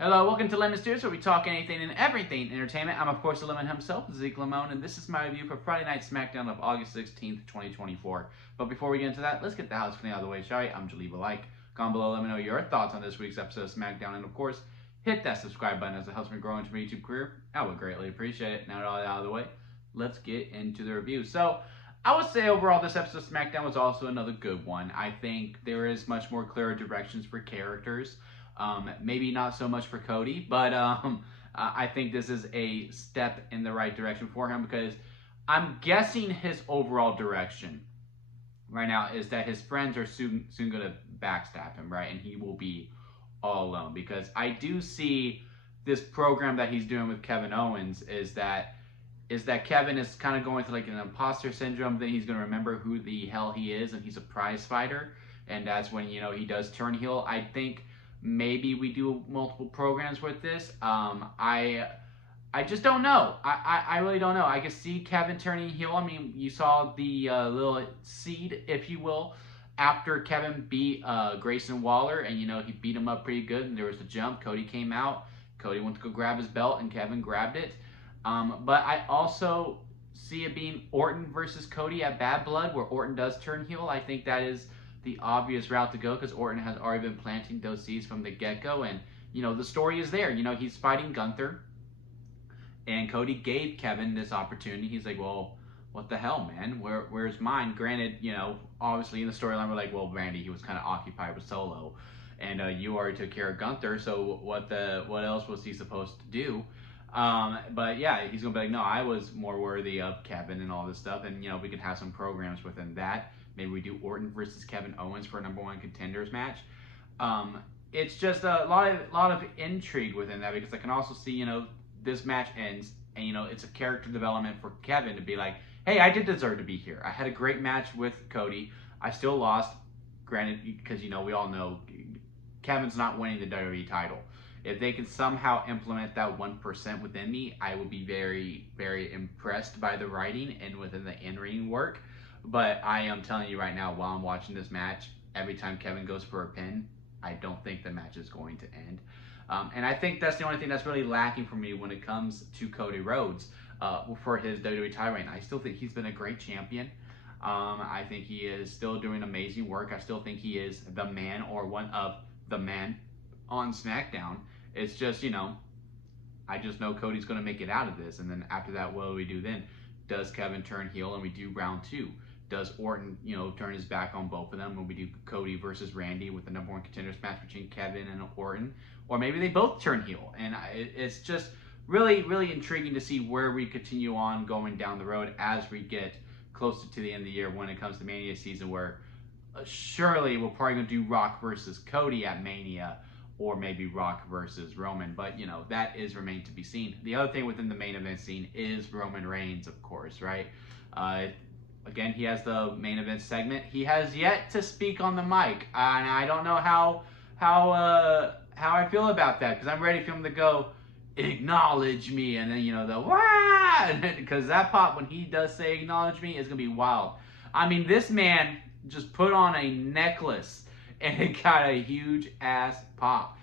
Hello, welcome to Lemon Steers, where we talk anything and everything entertainment. I'm, of course, the Lemon himself, Zeke Lemon, and this is my review for Friday Night SmackDown of August 16th, 2024. But before we get into that, let's get the house clean out of the way, shall we? I'm Jaleeva Like. Comment below, let me know your thoughts on this week's episode of SmackDown, and, of course, hit that subscribe button as it helps me grow into my YouTube career. I would greatly appreciate it. Now that all that out of the way, let's get into the review. So, I would say overall this episode of SmackDown was also another good one. I think there is much more clear directions for characters. Maybe not so much for Cody, but I think this is a step in the right direction for him, because I'm guessing his overall direction right now is that his friends are soon going to backstab him, right? And he will be all alone, because I do see this program that he's doing with Kevin Owens is that Kevin is kind of going through like an imposter syndrome. Then he's going to remember who the hell he is, and he's a prize fighter, and that's when, you know, he does turn heel. I think maybe we do multiple programs with this. I just don't know. I really don't know. I can see Kevin turning heel. I mean, you saw the little seed, if you will, after Kevin beat Grayson Waller, and, you know, he beat him up pretty good, and there was the jump. Cody came out. Cody went to go grab his belt, and Kevin grabbed it. But I also see it being Orton versus Cody at Bad Blood, where Orton does turn heel. I think that is the obvious route to go, because Orton has already been planting those seeds from the get-go, and, you know, the story is there. You know, he's fighting Gunther, and Cody gave Kevin this opportunity. He's like, well, what the hell, man? Where's mine? Granted, you know, obviously in the storyline we're like, well, Randy, he was kind of occupied with Solo, and you already took care of Gunther, so what else was he supposed to do? But yeah, he's gonna be like, no, I was more worthy of Kevin and all this stuff, and, you know, we could have some programs within that. Maybe we do Orton versus Kevin Owens for a #1 contenders match. It's just a lot of intrigue within that, because I can also see, you know, this match ends, and, you know, it's a character development for Kevin to be like, hey, I did deserve to be here. I had a great match with Cody. I still lost, granted, because, you know, we all know Kevin's not winning the WWE title. If they can somehow implement that 1% within me, I will be very, very impressed by the writing and within the in-ring work. But I am telling you right now, while I'm watching this match, every time Kevin goes for a pin, I don't think the match is going to end. And I think that's the only thing that's really lacking for me when it comes to Cody Rhodes for his WWE title reign. I still think he's been a great champion. I think he is still doing amazing work. I still think he is the man, or one of the men on SmackDown. It's just, you know, I just know Cody's going to make it out of this. And then after that, what do we do then? Does Kevin turn heel and we do round 2? Does Orton, you know, turn his back on both of them when we do Cody versus Randy with the #1 contenders match between Kevin and Orton? Or maybe they both turn heel. And it's just really, really intriguing to see where we continue on going down the road as we get closer to the end of the year when it comes to Mania season, where surely we're probably going to do Rock versus Cody at Mania, or maybe Rock versus Roman. But, you know, that is remained to be seen. The other thing within the main event scene is Roman Reigns, of course, right? Again, he has the main event segment. He has yet to speak on the mic, and I don't know how I feel about that, because I'm ready for him to go, acknowledge me, and then, you know, the wah, because that pop when he does say acknowledge me is gonna be wild. I mean, this man just put on a necklace and it got a huge ass pop.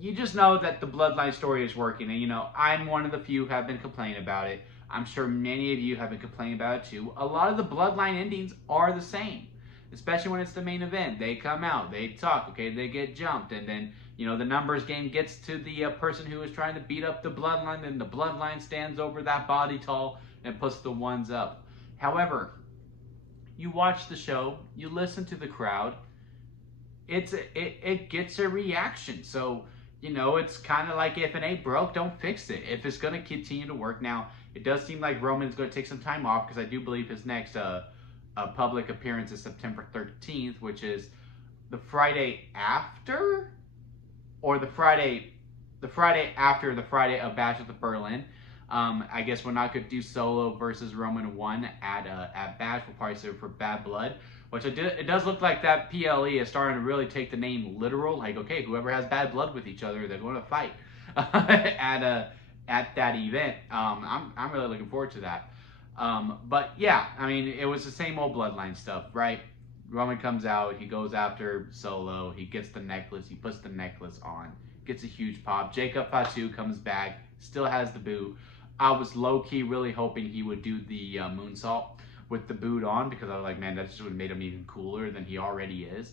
You just know that the Bloodline story is working, and, you know, I'm one of the few who have been complaining about it. I'm sure many of you have been complaining about it too. A lot of the Bloodline endings are the same, especially when it's the main event. They come out, they talk, okay, they get jumped, and then, you know, the numbers game gets to the person who is trying to beat up the Bloodline, and the Bloodline stands over that body tall and puts the ones up. However, you watch the show, you listen to the crowd, it gets a reaction. So, you know, it's kind of like, if it ain't broke, don't fix it. If it's going to continue to work. Now, it does seem like Roman's going to take some time off, because I do believe his next public appearance is September 13th, which is the Friday after, or the Friday after the Friday of Bash at the Berlin. I guess we're not going to do Solo versus Roman 1 at Bash. We'll probably save it for Bad Blood, which it does look like that PLE is starting to really take the name literal. Like, okay, whoever has bad blood with each other, they're going to fight at that event. I'm really looking forward to that. But yeah, I mean, it was the same old Bloodline stuff, right? Roman comes out, he goes after Solo, he gets the necklace, he puts the necklace on, gets a huge pop. Jacob Fatu comes back, still has the boot. I was low-key really hoping he would do the moonsault with the boot on, because I was like, man, that just would have made him even cooler than he already is.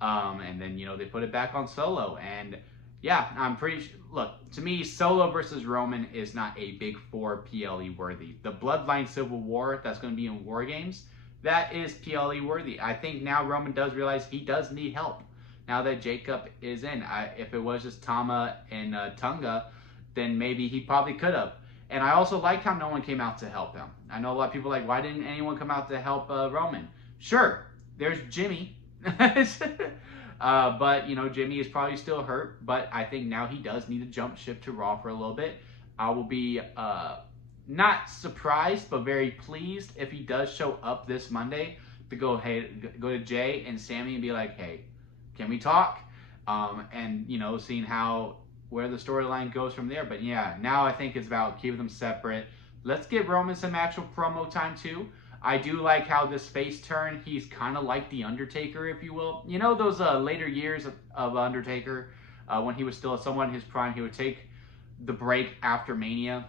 And then, they put it back on Solo. And yeah, I'm pretty sure. Look, to me, Solo versus Roman is not a Big Four PLE worthy. The Bloodline Civil War that's going to be in War Games, that is PLE worthy. I think now Roman does realize he does need help now that Jacob is in. If it was just Tama and Tunga, then maybe he probably could have. And I also liked how no one came out to help him. I know a lot of people are like, why didn't anyone come out to help Roman? Sure, there's Jimmy. But, Jimmy is probably still hurt. But I think now he does need to jump ship to Raw for a little bit. I will be not surprised, but very pleased if he does show up this Monday to go to Jay and Sammy and be like, hey, can we talk? And, seeing where the storyline goes from there. But yeah, now I think it's about keeping them separate. Let's give Roman some actual promo time too. I do like how this face turn, he's kind of like The Undertaker, if you will. Those later years of Undertaker, when he was still somewhat in his prime, he would take the break after Mania,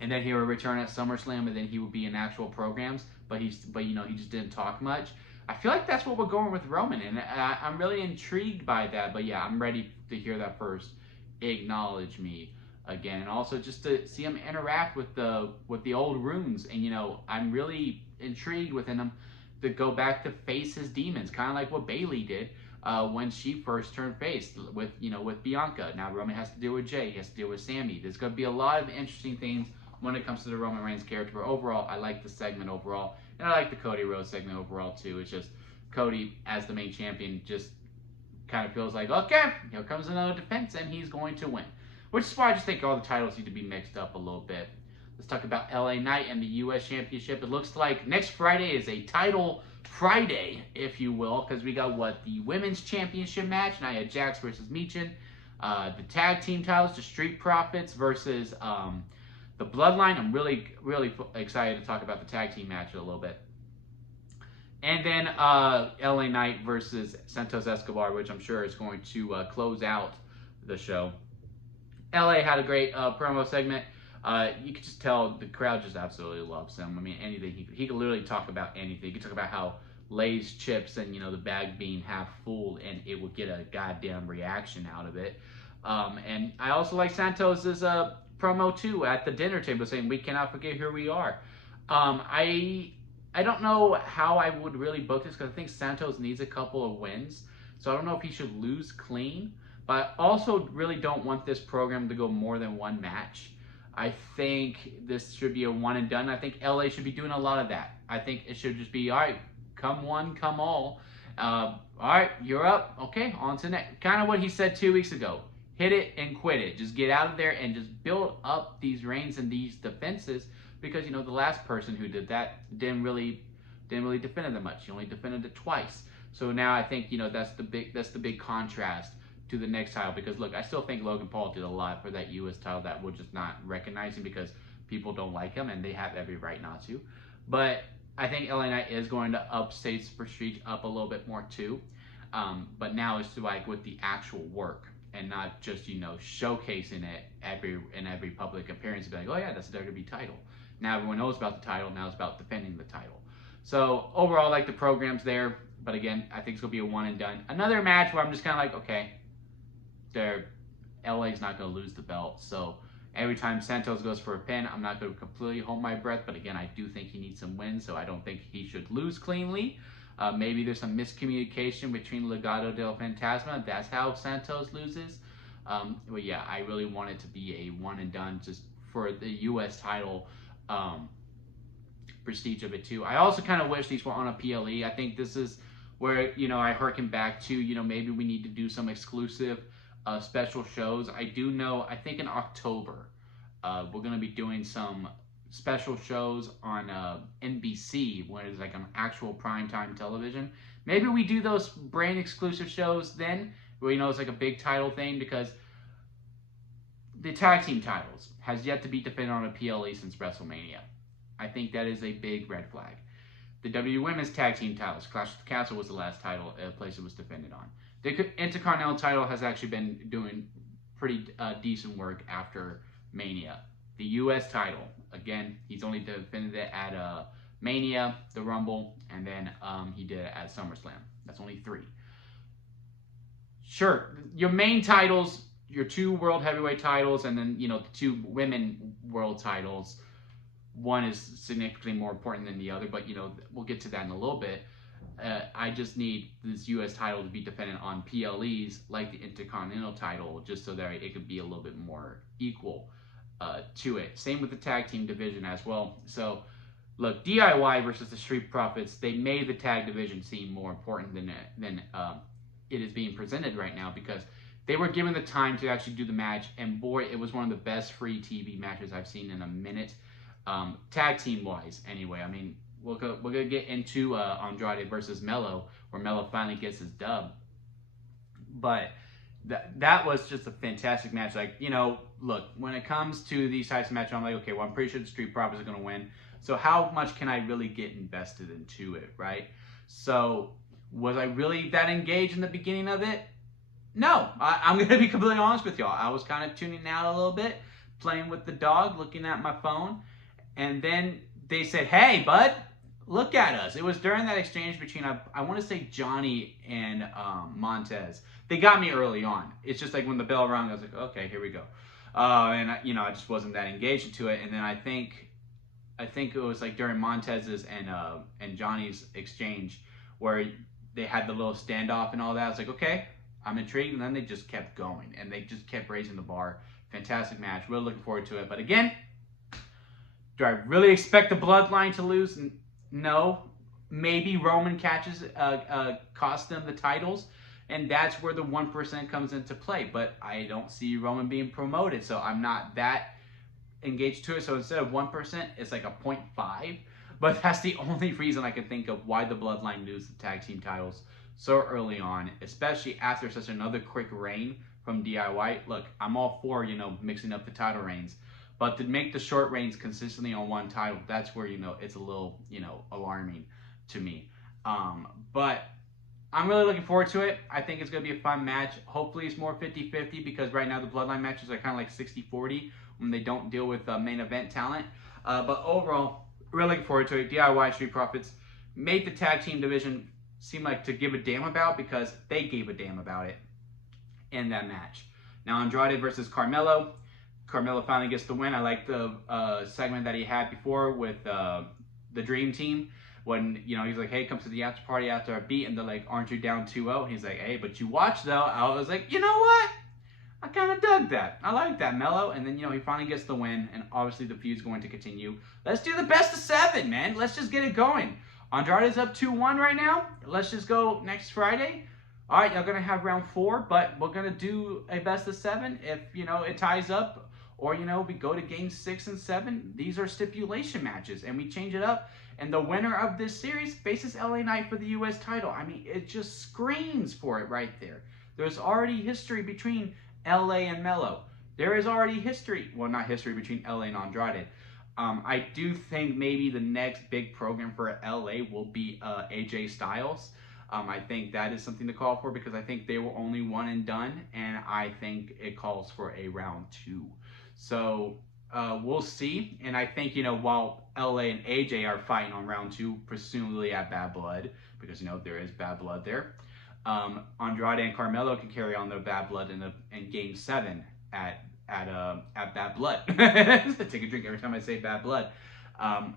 and then he would return at SummerSlam, and then he would be in actual programs, but he just didn't talk much. I feel like that's what we're going with Roman, and I'm really intrigued by that. But yeah, I'm ready to hear that first. Acknowledge me again, and also just to see him interact with the old runes. And I'm really intrigued within him to go back to face his demons, kind of like what Bayley did when she first turned face with Bianca. Now Roman has to deal with Jay, he has to deal with Sammy. There's going to be a lot of interesting things when it comes to the Roman Reigns character. But overall, I like the segment overall, and I like the Cody Rhodes segment overall too. It's just Cody as the main champion just kind of feels like, okay, here comes another defense, and he's going to win. Which is why I just think all the titles need to be mixed up a little bit. Let's talk about LA Knight and the U.S. Championship. It looks like next Friday is a title Friday, if you will, because we got the Women's Championship match, Nia Jax versus Michin. The tag team titles, the Street Profits versus the Bloodline. I'm really, really excited to talk about the tag team match a little bit. And then LA Knight versus Santos Escobar, which I'm sure is going to close out the show. LA had a great promo segment. You could just tell the crowd just absolutely loves him. I mean, anything. He could literally talk about anything. He could talk about how Lay's chips and, the bag being half full, and it would get a goddamn reaction out of it. And I also like Santos's promo, too, at the dinner table, saying, we cannot forget who we are. I don't know how I would really book this, because I think Santos needs a couple of wins. So I don't know if he should lose clean. But I also really don't want this program to go more than one match. I think this should be a one and done. I think LA should be doing a lot of that. I think it should just be, all right, come one, come all. All right, you're up. Okay, on to the next. Kind of what he said 2 weeks ago. Hit it and quit it. Just get out of there and just build up these reigns and these defenses. Because, the last person who did that didn't really defend it that much. He only defended it twice. So now I think, that's the big contrast to the next title. Because look, I still think Logan Paul did a lot for that U.S. title that we're just not recognizing because people don't like him, and they have every right not to. But I think LA Knight is going to up State's prestige up a little bit more too. But now it's like with the actual work and not just showcasing it in every public appearance. Be like, oh yeah, that's the WWE title. Now everyone knows about the title. Now it's about defending the title. So overall, I like the programs there. But again, I think it's gonna be a one and done. Another match where I'm just kind of like, okay, LA's not going to lose the belt. So every time Santos goes for a pin, I'm not going to completely hold my breath. But again, I do think he needs some wins, so I don't think he should lose cleanly. Maybe there's some miscommunication between Legado del Fantasma. That's how Santos loses. But yeah, I really want it to be a one and done just for the U.S. title prestige of it too. I also kind of wish these were on a PLE. I think this is where, I harken back to, maybe we need to do some exclusive special shows. I think in October, we're going to be doing some special shows on NBC, where it's like an actual primetime television. Maybe we do those brand exclusive shows then, where it's like a big title thing, because the tag team titles has yet to be defended on a PLE since WrestleMania. I think that is a big red flag. The WWE Women's Tag Team titles, Clash of the Castle was the last title place it was defended on. The Intercontinental title has actually been pretty decent work after Mania. The U.S. title, again, he's only defended it at Mania, the Rumble, and then he did it at SummerSlam. That's only 3. Sure, your main titles, your 2 world heavyweight titles, and then, you know, the 2 women world titles. One is significantly more important than the other, but, you know, we'll get to that in a little bit. I just need this U.S. title to be dependent on PLEs like the Intercontinental title, just so that it could be a little bit more equal to it. Same with the tag team division as well. So, look, DIY versus the Street Profits, they made the tag division seem more important than it is being presented right now, because they were given the time to actually do the match, and boy, it was one of the best free TV matches I've seen in a minute, tag team wise. Anyway, I mean, we're gonna get into Andrade versus Melo, where Melo finally gets his dub, but that was just a fantastic match. Like, you know, look, when it comes to these types of matches, I'm like, okay, well, I'm pretty sure the Street Profits are gonna win. So how much can I really get invested into it, right? So was I really that engaged in the beginning of it? No, I'm going to be completely honest with y'all. I was kind of tuning out a little bit, playing with the dog, looking at my phone, and then they said, hey, bud, look at us. It was during that exchange between, I want to say Johnny and Montez. They got me early on. It's just like when the bell rang, I was like, okay, here we go. And I just wasn't that engaged into it. And then I think it was like during Montez's and Johnny's exchange where they had the little standoff and all that. I was like, okay, I'm intrigued. And then they just kept going, and they just kept raising the bar. Fantastic match. Really looking forward to it. But again, do I really expect the Bloodline to lose? No. Maybe Roman cost them the titles, and that's where the 1% comes into play. But I don't see Roman being promoted, so I'm not that engaged to it. So instead of 1%, it's like a 0.5. But that's the only reason I can think of why the Bloodline lose the tag team titles so early on, especially after such another quick reign from DIY. Look, I'm all for, you know, mixing up the title reigns, but to make the short reigns consistently on one title, that's where, you know, it's a little, you know, alarming to me. But I'm really looking forward to it. I think it's going to be a fun match. Hopefully it's more 50-50, because right now the Bloodline matches are kind of like 60-40 when they don't deal with main event talent. But overall, really looking forward to it. DIY Street Profits made the tag team division seem like to give a damn about, because they gave a damn about it in that match. Now Andrade versus Carmelo. Carmelo finally gets the win. I like the segment that he had before with the Dream Team, when, you know, he's like, hey, come to the after party after a beat, and they're like, aren't you down 2-0? He's like, hey, but you watch though. I was like, you know what? I kind of dug that. I like that, Melo. And then, you know, he finally gets the win, and obviously the feud's going to continue. Let's do the best of 7, man. Let's just get it going. Andrade's up 2-1 right now. Let's just go next Friday. All right, you're going to have round 4, but we're going to do a best of 7. If, you know, it ties up, or, you know, we go to game 6 and 7, these are stipulation matches, and we change it up. And the winner of this series faces LA Knight for the U.S. title. I mean, it just screams for it right there. There's already history between LA and Melo. There is already history. Well, not history between LA and Andrade. I do think maybe the next big program for LA will be AJ Styles. I think that is something to call for, because I think they were only 1 and done, and I think it calls for a round 2. So we'll see. And I think, you know, while LA and AJ are fighting on round 2, presumably at Bad Blood, because, you know, there is Bad Blood there, Andrade and Carmelo can carry on their Bad Blood in game 7 at Bad Blood. Take a drink every time I say Bad Blood.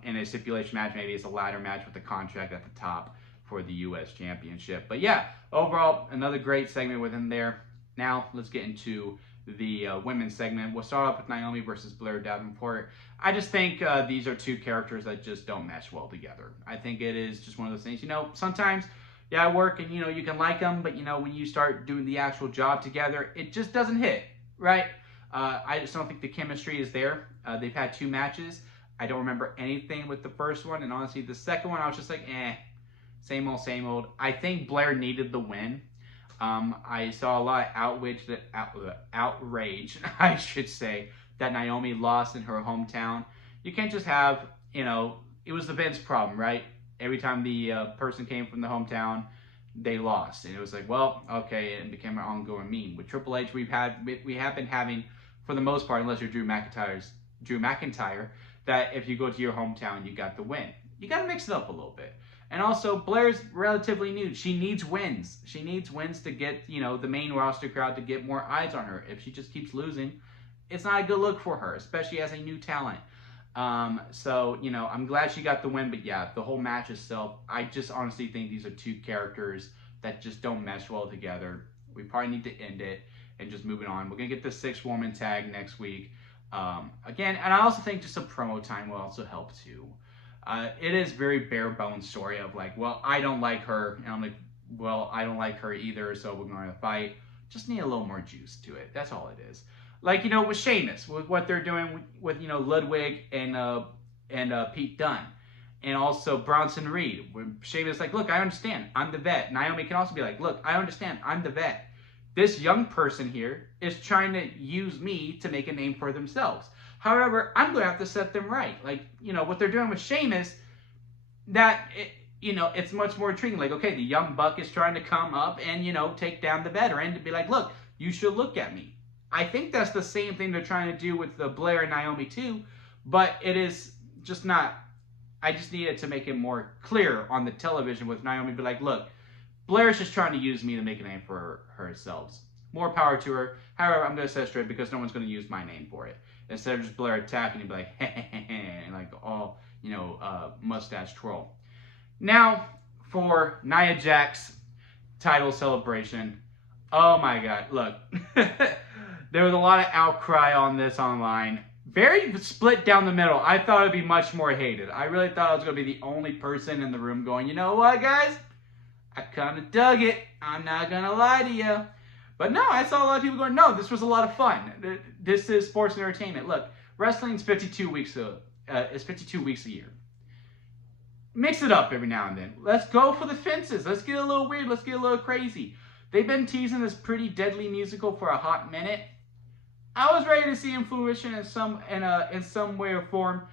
In a stipulation match, maybe it's a ladder match with the contract at the top for the U.S. Championship. But yeah, overall, another great segment within there. Now, let's get into the women's segment. We'll start off with Naomi versus Blair Davenport. I just think these are 2 characters that just don't mesh well together. I think it is just one of those things, you know, sometimes, yeah, I work and, you know, you can like them, but, you know, when you start doing the actual job together, it just doesn't hit, right? I just don't think the chemistry is there. They've had 2 matches. I don't remember anything with the first one, and honestly, the second one, I was just like, same old, same old. I think Blair needed the win. I saw a lot of outrage, I should say, that Naomi lost in her hometown. You can't just have, you know, it was the Vince problem, right? Every time the person came from the hometown, they lost, and it was like, well, okay, it became an ongoing meme. With Triple H, we have been having, for the most part, unless you're Drew McIntyre, that if you go to your hometown, you got the win. You got to mix it up a little bit. And also, Blair's relatively new. She needs wins. She needs wins to get, you know, the main roster crowd to get more eyes on her. If she just keeps losing, it's not a good look for her, especially as a new talent. So, you know, I'm glad she got the win, but yeah, the whole match itself, I just honestly think these are two characters that just don't mesh well together. We probably need to end it and just move it on. We're going to get the 6-woman tag next week. Again, and I also think just a promo time will also help too. It is very bare bones story of like, well, I don't like her, and I'm like, well, I don't like her either, so we're going to fight. Just need a little more juice to it. That's all it is. Like, you know, with Sheamus, with what they're doing with you know, Ludwig and Pete Dunne. And also Bronson Reed. Where Sheamus is like, look, I understand. I'm the vet. Naomi can also be like, look, I understand. I'm the vet. This young person here is trying to use me to make a name for themselves. However, I'm going to have to set them right. Like, you know, what they're doing with Sheamus, you know, it's much more intriguing. Like, okay, the young buck is trying to come up and, you know, take down the veteran to be like, look, you should look at me. I think that's the same thing they're trying to do with Blair and Naomi too, but it is just not. I just needed to make it more clear on the television with Naomi, be like, look, Blair's just trying to use me to make a name for herself. More power to her. However, I'm going to set it straight because no one's going to use my name for it. Instead of just Blair attacking and be like, and like all, you know, mustache twirl. Now, for Nia Jax's title celebration. Oh my God, look. There was a lot of outcry on this online. Very split down the middle. I thought it'd be much more hated. I really thought I was going to be the only person in the room going, you know what, guys? I kind of dug it. I'm not going to lie to you. But no, I saw a lot of people going, no, this was a lot of fun. This is sports and entertainment. Look, wrestling's 52 weeks a year. Mix it up every now and then. Let's go for the fences. Let's get a little weird. Let's get a little crazy. They've been teasing this pretty deadly musical for a hot minute. I was ready to see him fruition in some way or form.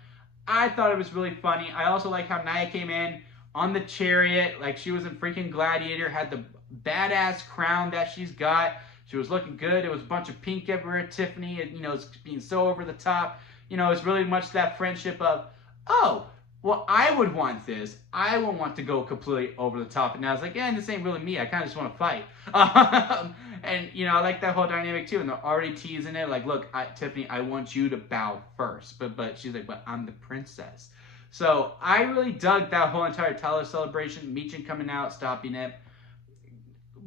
I thought it was really funny. I also like how Nia came in on the chariot, like she was a freaking gladiator, had the badass crown that she's got. She was looking good. It was a bunch of pink everywhere. Tiffany, you know, it's being so over the top. You know, it's really much that friendship of, oh, well, I would want this. I would want to go completely over the top. And I was like, yeah, this ain't really me. I kind of just want to fight. And, you know, I like that whole dynamic too. And they're already teasing it. Like, look, Tiffany, I want you to bow first. But she's like, but I'm the princess. So I really dug that whole entire Tyler celebration. Michin coming out, stopping it.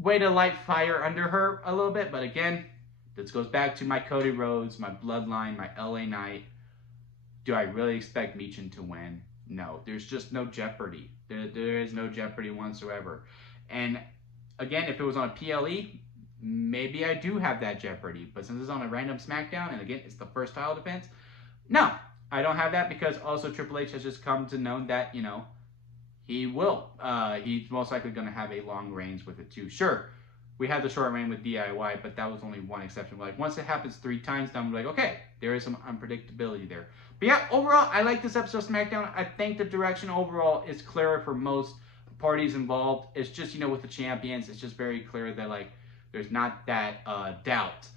Way to light fire under her a little bit. But again, this goes back to my Cody Rhodes, my Bloodline, my LA Knight. Do I really expect Michin to win? No, there's just no jeopardy. There is no jeopardy whatsoever. And again, if it was on a PLE, maybe I do have that jeopardy. But since it's on a random SmackDown, and again, it's the first title defense, no, I don't have that because also Triple H has just come to know that, you know, he will. He's most likely going to have a long range with it too. Sure, we had the short reign with DIY, but that was only one exception. Like, once it happens 3 times, then I'm like, okay, there is some unpredictability there. But yeah, overall, I like this episode of SmackDown. I think the direction overall is clearer for most parties involved. It's just, you know, with the champions, it's just very clear that, like, there's not that doubt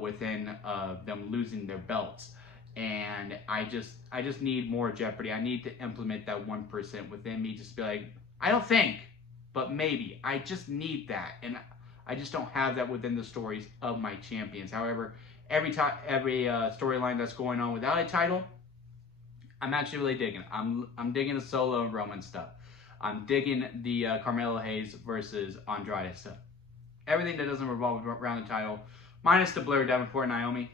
within them losing their belts. And I just need more jeopardy. I need to implement that 1% within me. Just be like, I don't think, but maybe. I just need that. And I just don't have that within the stories of my champions. However, every storyline that's going on without a title, I'm actually really digging. I'm digging the Solo and Roman stuff. I'm digging the Carmelo Hayes versus Andrade stuff. Everything that doesn't revolve around the title, minus the Blair Davenport Naomi,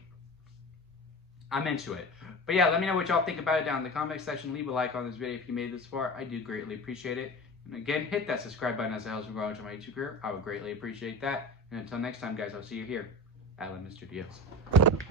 I'm into it. But yeah, let me know what y'all think about it down in the comment section. Leave a like on this video if you made it this far. I do greatly appreciate it. And again, hit that subscribe button as it helps me grow into my YouTube career. I would greatly appreciate that. And until next time, guys, I'll see you here at Mr. Diaz.